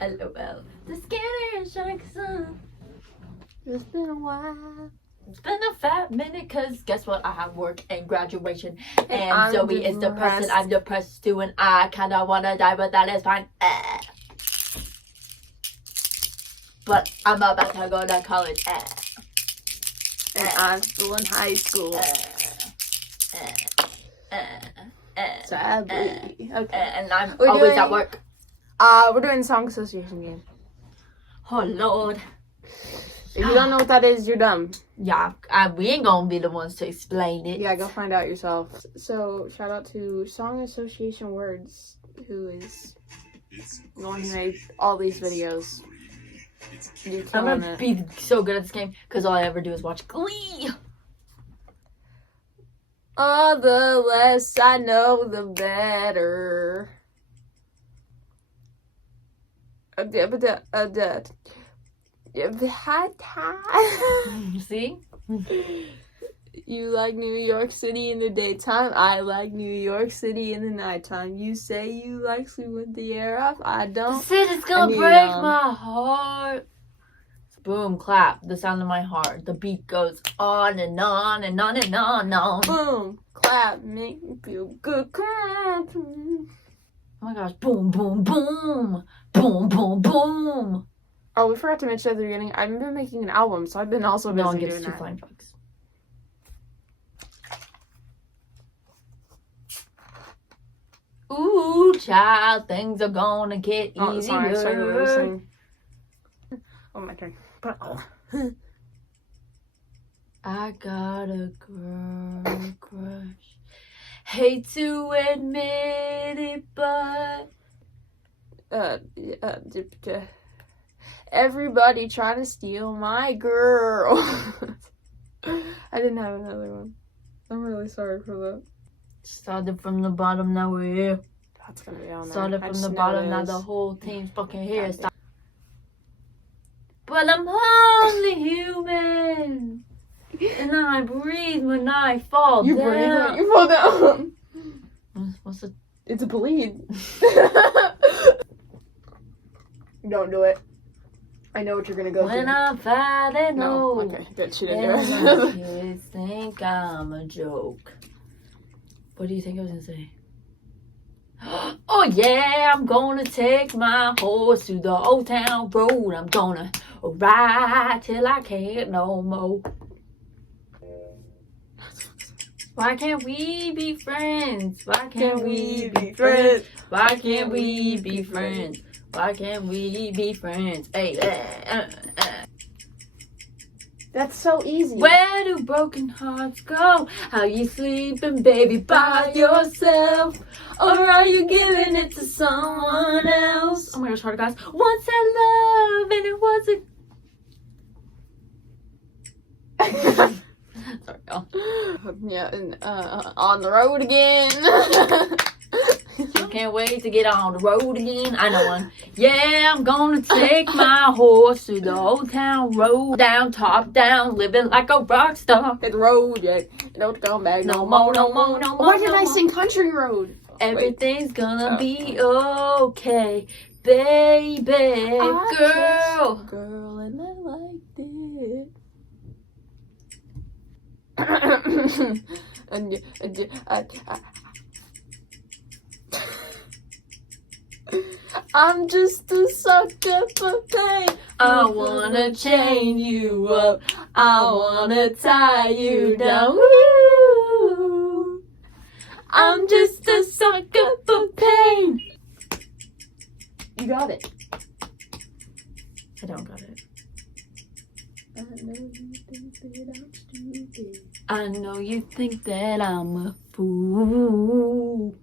LOL. The scanner shakes up. It's been a while. It's been a fat minute, cause guess what? I have work and graduation, and I'm Zoe is depressed, and I'm depressed too, and I kinda wanna die, but that is fine. But I'm about to go to college. And I'm still in high school. Sadly. Okay. And I'm We're always doing- at work. We're doing song association game. Oh Lord. If you don't know what that is, you're dumb. Yeah, we ain't gonna be the ones to explain it. Yeah, go find out yourself. So, shout out to Song Association Words, who is the one who made all these videos. You're I'm killing gonna it. be so good at this game because all I ever do is watch Glee. All the less I know, the better. See? You like New York City in the daytime. I like New York City in the nighttime. You say you like sleep with the air off. I The don't. city's I gonna need, break my heart. Boom, clap, the sound of my heart. The beat goes on and on and on and on and on. Boom, clap, make me feel good. Come on. Oh my gosh, boom, boom, boom. Boom, boom, boom. Oh, we forgot to mention at the beginning. I've been making an album, so I've been also busy No one gets doing two that. flying fucks. Ooh, child, things are gonna get Oh, easier. sorry, I started listening. Oh, my turn. But, I got a girl crush. Hate to admit it, but everybody trying to steal my girl. I didn't have another one. I'm really sorry for that. started from the bottom, now we're here. That's gonna be on there. Started I from just the know bottom, it now is. the whole team's fucking here. God damn. But I'm only human, and I breathe when I fall You down. breathe when you fall down. What's the? It's a bleed. Don't do it. I know what you're gonna go When through. I'm fighting, No, no. okay, good. She didn't And do my it. kids think I'm a joke. What do you think I was gonna say? Oh yeah, I'm gonna take my horse to the old town road. I'm gonna ride till I can't no more. Why can't we be friends? Why can't we be friends? Why can't we be friends? Why can't we be friends? Hey, That's so easy. Where do broken hearts go? How you sleeping, baby, by yourself? Or are you giving it to someone else? Oh my gosh, hard guys. Once I love and it wasn't. Sorry, y'all. Yeah, and, on the road again. I can't wait to get on the road again. I know one. Yeah, I'm gonna take my horse to the old town road. Down, top down, living like a rock star. Hit the road, yeah. Don't come back No more, no more, no more. Why did no I more. sing Country Road? Everything's gonna Oh. be okay, baby, girl. Girl, and I liked it. I'm just a sucker for pain. I wanna chain you up. I wanna tie you down. Woo. I'm just a sucker for pain. You got it. I don't got it. I know you think that I'm stupid. I know you think that I'm a fool.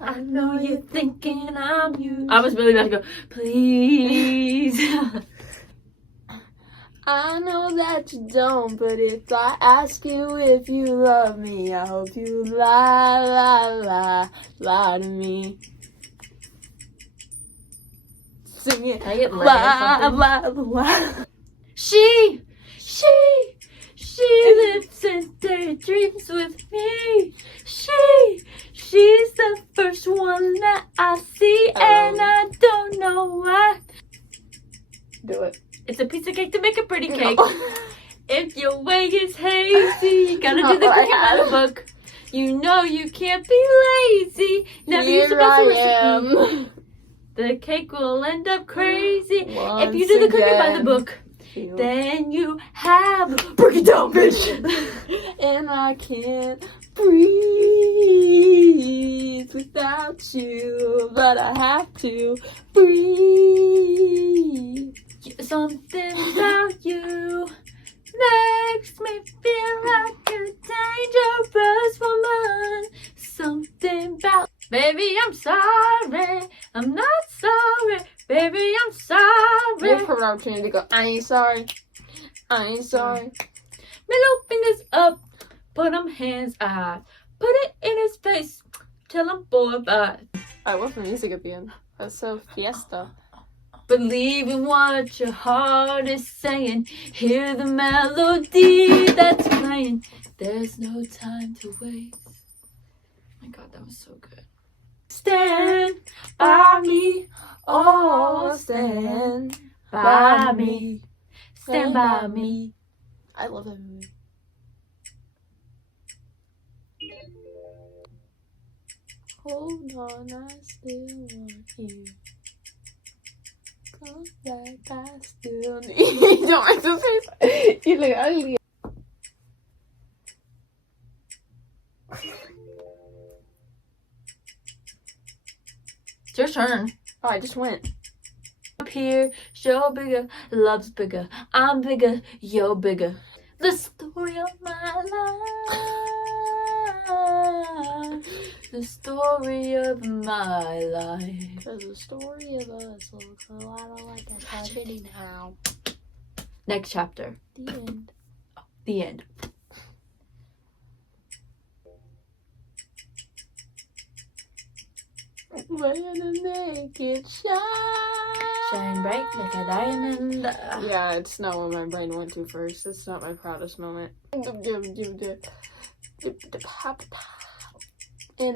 I know you're thinking I'm you. I was really about to go, please. I know that you don't, but if I ask you if you love me, I hope you lie to me. Sing it. Can I get lit or Lie, something? lie, lie. She lives in daydreams with me. She She's the first one that I see, and I don't know why. Do it. It's a piece of cake to make a pretty No. cake. If your way is hazy, you gotta do the I cooking by have. the book. You know you can't be lazy. Never use the Here I best recipe. am. The cake will end up crazy if Once you do the cooking by the again. book. Then you have break it down, bitch. And I can't breathe without you, but I have to breathe. Something about you makes me feel like a dangerous woman. Something about baby, I'm sorry. I'm not sorry. Baby, I'm sorry. You have an opportunity to go, I ain't sorry. I ain't sorry. Middle fingers up, put them hands out. Put it in his face. Tell him boy bye. I love the music at the end. That's so fiesta. Believe in what your heart is saying. Hear the melody that's playing. There's no time to waste. Oh my God, that was so good. Stand by me. Oh, stand by me. Stand by me. I love that movie. Hold on, I still want you. Come back, I still need you. Don't make this face. You look ugly. It's your turn. Oh, I just went. Up here, show bigger, love's bigger. I'm bigger, you're bigger. The story of my life. The story of my life. There's a story of us looks a lot like a tragedy now. Next chapter. The end. The end. We're gonna make it shine. Shine bright like a diamond. Yeah, it's not what my brain went to first. It's not my proudest moment. And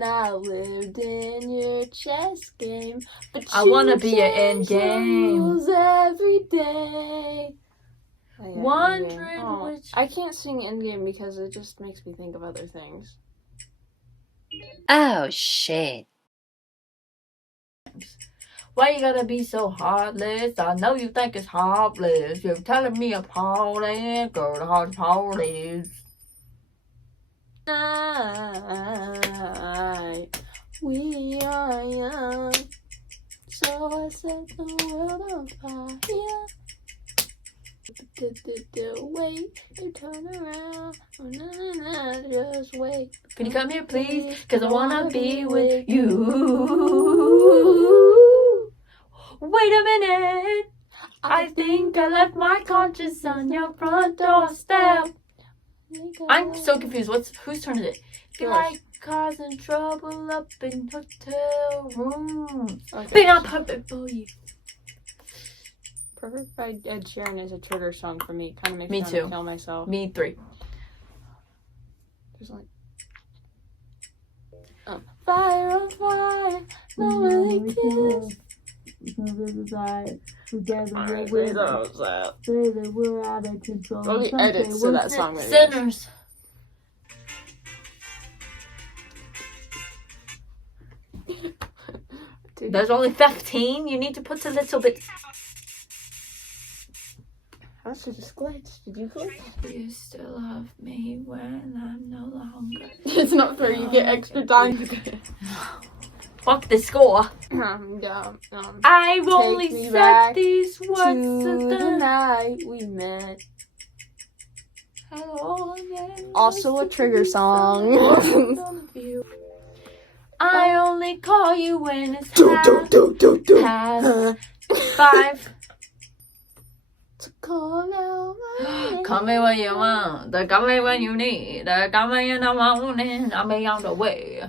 I lived in your chess game, but I you wanna be an end change the game. rules every day. Wondering which. I can't sing Endgame because it just makes me think of other things. Oh, shit. Why you gotta be so heartless? I know you think it's heartless. You're telling me I'm heartless, girl, the heart's heartless. We are young, so I set the world on fire. Wait, you turn around. Oh, no, just wait. Can you come here, please? Cause I wanna be with you. Wait a minute. I think I left my conscience on your front doorstep. I'm so confused. Whose turn is it? Feel Yours. like causing trouble up in hotel rooms. Okay. Being not perfect for you. Perfect by Ed Sheeran is a trigger song for me. Kind of makes Me me want too. to kill myself. Me 3. There's like fire on fire, nobody kills. Okay, edits to that song. Maybe. Sinners. Dude, There's only 15. You need to put a little bit. I should just glitch. Did you glitch? You still love me when I'm no longer. It's not fair. You get extra time. Fuck the score. Yeah, I've Take only me said back these words to to the the night we met. hello. Also a trigger song. I only call you when it's past 5. To call out my name. Call me when you want, call me when you need, call me in the morning, I'll be on the way.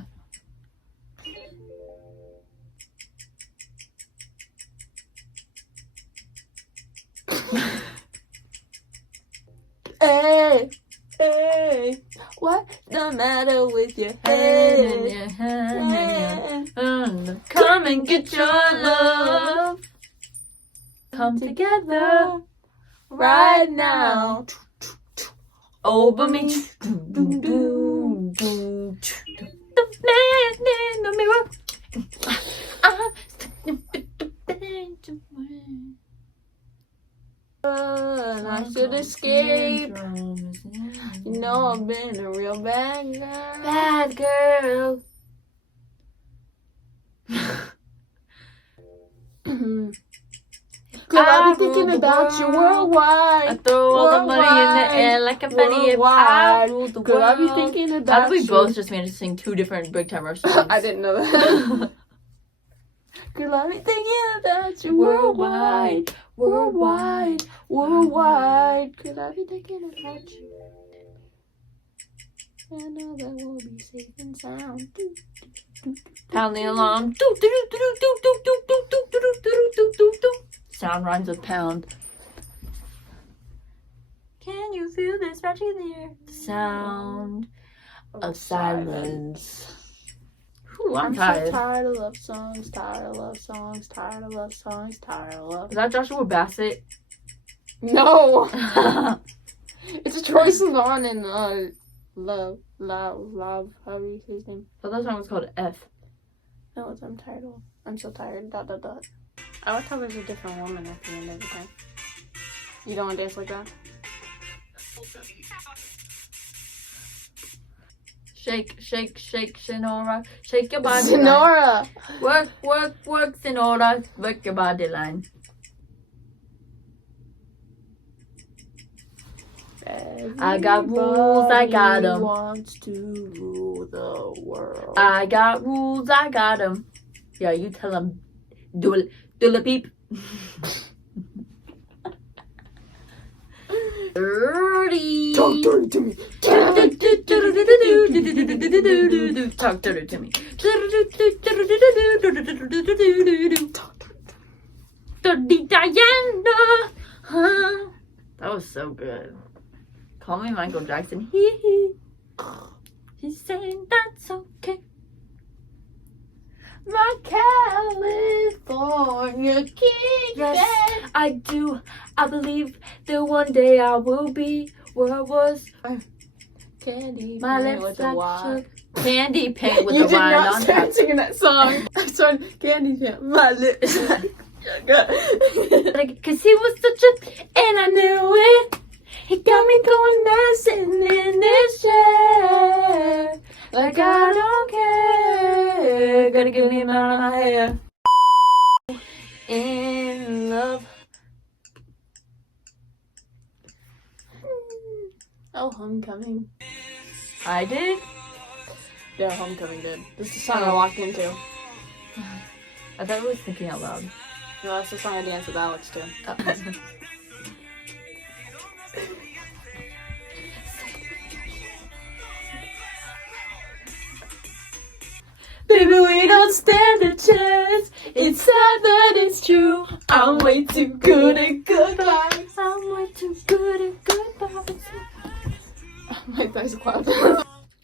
Hey, hey, what's the matter with your head? and get your love. Come together right now. Over me. The man in the mirror. I should escape. You know I've been a real bad girl. Bad girl. Girl, I'll be thinking about you I worldwide. throw all the money in the air like a penny if I rule the Girl, I'll be world. thinking How about did we you. both just manage to sing two different Big Time Rush songs? I didn't know that. Girl, I'll be thinking about you worldwide. Worldwide. Worldwide. Girl, I'll be thinking about you. I know that we'll be safe and sound. Pound the alarm. Sound rhymes with pound. Can you feel this magic in the air? The sound of silence. Ooh, I'm so tired. tired of love songs, tired of love songs, tired of love songs, tired of love. Is that Joshua Bassett? No! Oh, It's Troye Sivan and Love, however you say his name. that song was called F. No, it's I'm tired of. I'm so tired. ... I like how there's a different woman at the end every time. You don't want to dance like that? Shake, shake, shake, Sonora. Shake your body. Sonora! Work, work, work, Sonora. Work your body line. I got rules, I got 'em. Wants to rule the world. I got rules, I got 'em. Yeah, you tell them. Do a peep. Dirty. Talk dirty to me. Talk dirty to me. Dirty Diana. That was so good. Call me Michael Jackson. Hee hee. He's saying that's okay. My California king. Yes, I do. I believe that one day I will be where I was. Candy My paint lips with a like Y. candy paint with You a did wine not on start top. singing that song. I started candy paint. My lips like sugar. Like, 'cause he was such a, and I knew it. He got me going dancing in this chair. Like I don't care. Gotta get him out of my hair. In love. Oh, Homecoming. I did. Yeah, Homecoming did. This is the song I walked into. I thought I was thinking out loud. No, that's the song I danced with Alex to. Baby, we don't stand a chance. It's sad, but it's true. I'm way too good at goodbyes. I'm way too good at goodbyes. My thighs clap.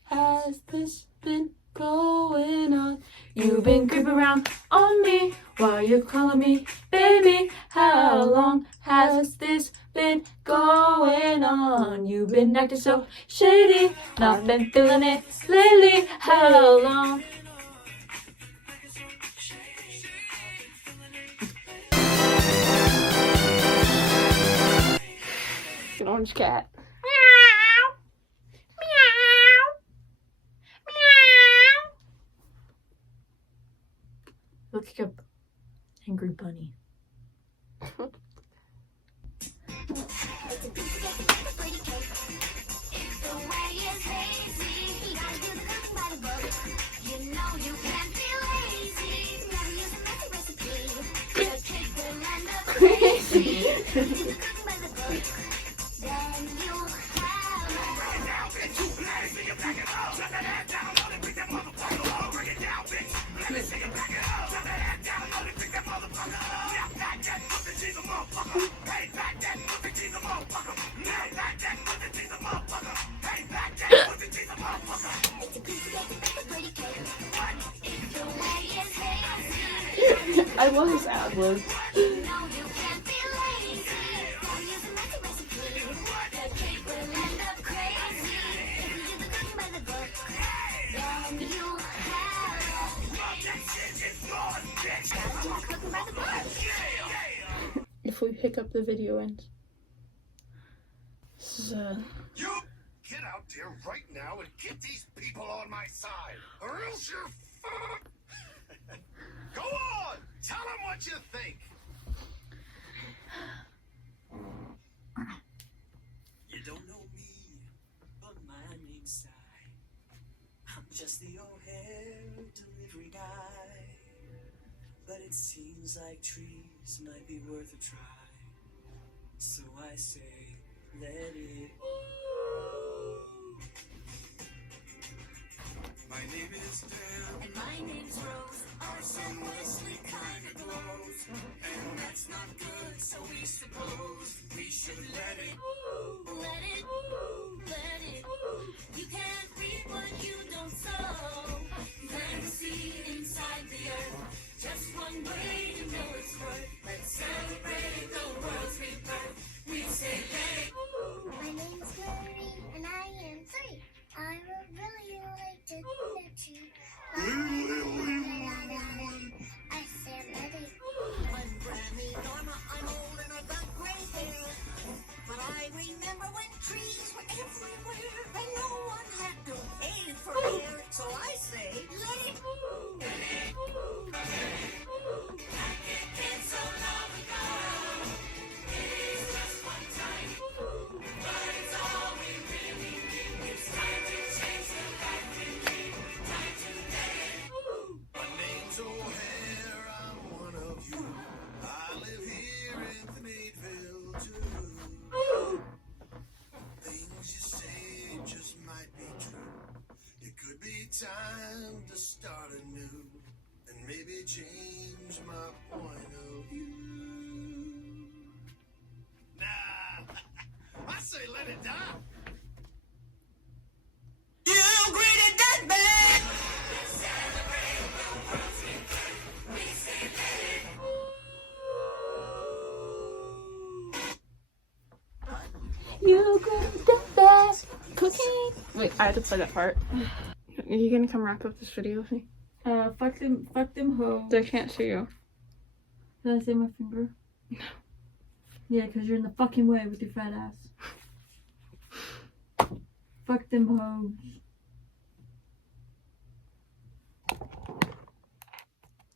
Has this been going on? You've been creeping around on me while you're calling me baby. How long has this been going on? You've been acting so shady, not been feeling it lately. How long? An orange cat. Look like a angry bunny. I was ad-lib. If we pick up the video ends. This is You get out there right now and get these people on my side, or else you're fucked. Go on, tell them what you think. You don't know me, but my name's Cy. I'm just the O'Hare delivery guy. But it seems like trees might be worth a try. So I say, let it. My name is Dan. And my name's Rose. Our son Wesley kinda glows. And that's not good, so we suppose we should let it. Let it, let it. You can't reap what you don't sow. Plant the seed inside the earth. Just one way to know its worth. Let's celebrate the world's rebirth. We say let it. My name's Mary, and I am 3. I would really like to let you. I said let it. I'm Granny Norma, I'm old and I've got gray hair. But I remember when trees were everywhere and no one had to pay for air. So I say, let it. Let it. It's so long ago. It is just one time. But it's all we really need. It's time to change the life we lead. Time to let it. My name's O'Hare, I'm one of you. I live here in Thneedville too. Things you say just might be true. It could be time to start anew and maybe change my point of view. Nah, I say let it die. You greedy deadman! You got the best cooking. wait, I had to play that part. Are you gonna come wrap up this video with me? Fuck them hoes. I can't see you. Did I say my finger? No. Yeah, because you're in the fucking way with your fat ass. Fuck them hoes.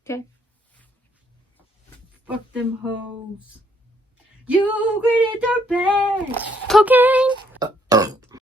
Okay. Fuck them hoes. You greedy dirtbag. Cocaine!